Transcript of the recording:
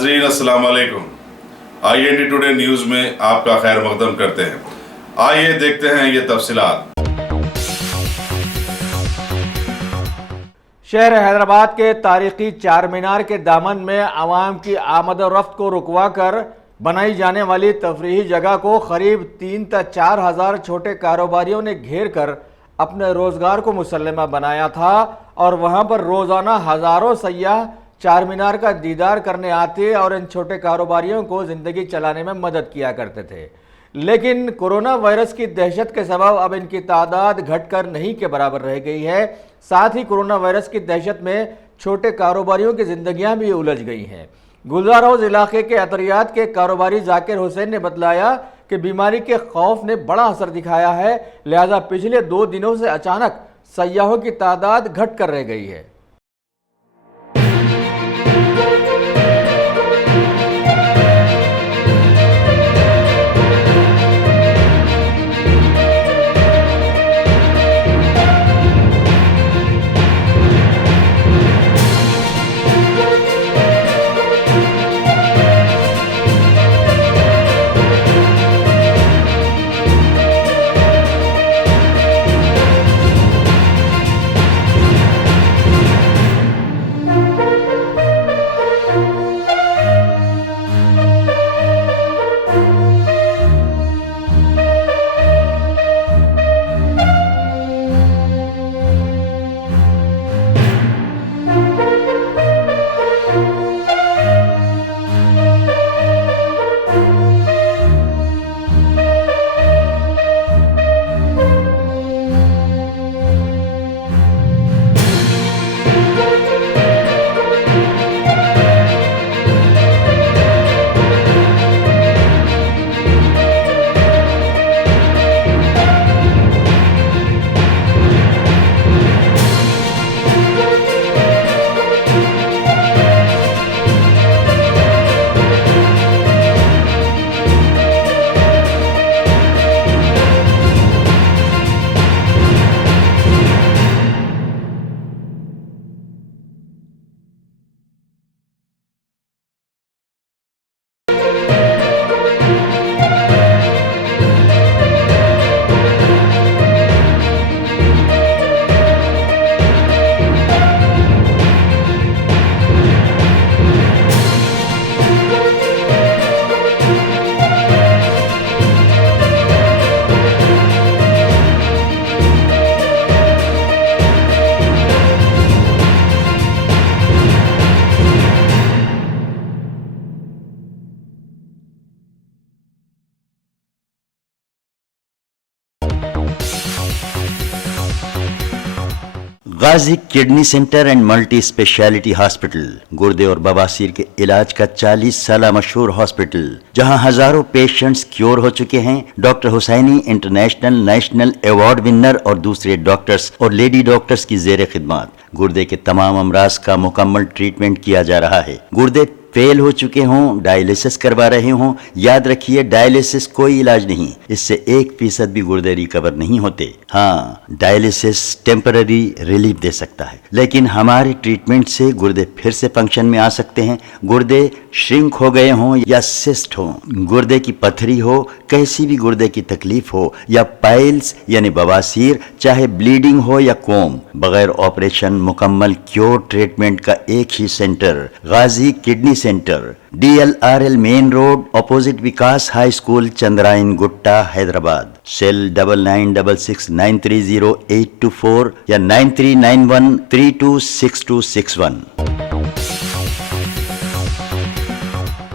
नाजरीन अस्सलाम वालेकुम। IND टुडे न्यूज़ में आपका खैर मकदम करते हैं। आइए देखते हैं ये तफसीलात। शहर हैदराबाद के तारीखी चार मीनार के दामन में आवाम की आमद और रफ्त को रुकवा कर बनाई जाने वाली तफरीही जगह को करीब 3 से 4 हज़ार छोटे कारोबारियों ने घेर कर अपने रोजगार को मुसल्लमा बनाया था और वहां पर रोजाना हजारों सयाह चार मीनार का दीदार करने आते और इन छोटे कारोबारियों को जिंदगी चलाने में मदद किया करते थे। लेकिन कोरोना वायरस की दहशत के सबब अब इनकी तादाद घटकर नहीं के बराबर रह गई है। साथ ही कोरोना वायरस की दहशत में छोटे कारोबारियों की जिंदगियां भी उलझ गई हैं। गुलजार हाउस इलाके के अतरियात के कारोबारी जाकिर हुसैन ने बतलाया कि बीमारी के खौफ ने बड़ा असर दिखाया है, लिहाजा पिछले 2 दिनों से अचानक सयाहों की तादाद घट कर रह गई है। Ghazi kidney centre and multi speciality hospital गुर्दे और बवासीर के इलाज का 40 साल मशहूर हॉस्पिटल, जहां हजारों पेशेंट्स क्योर हो चुके हैं। Doctor Husaini international national award winner और दूसरे डॉक्टर्स और लेडी डॉक्टर्स की जेर खिदमत गुर्दे के तमाम अमराज का मुकम्मल ट्रीटमेंट किया जा रहा है। गुर्दे फेल हो चुके हों, डायलिसिस करवा रहे हों, याद रखिए डायलिसिस कोई इलाज नहीं, इससे 1% भी गुर्दे रिकवर नहीं होते। हाँ, डायलिसिस टेम्पररी रिलीफ दे सकता है, लेकिन हमारे ट्रीटमेंट से गुर्दे फिर से फंक्शन में आ सकते हैं। गुर्दे श्रिंक हो गए हों या सिस्ट हो, गुर्दे की पथरी हो, कैसी भी गुर्दे की तकलीफ हो या पाइल्स यानी बवासीर, चाहे ब्लीडिंग हो या कोम, बगैर ऑपरेशन मुकम्मल क्योर ट्रीटमेंट का एक ही centre, Ghazi kidney centre, DLRL main road, opposite Vikas high school, Chandrayangutta, Hyderabad. Cell 9966930824 या 9391326261।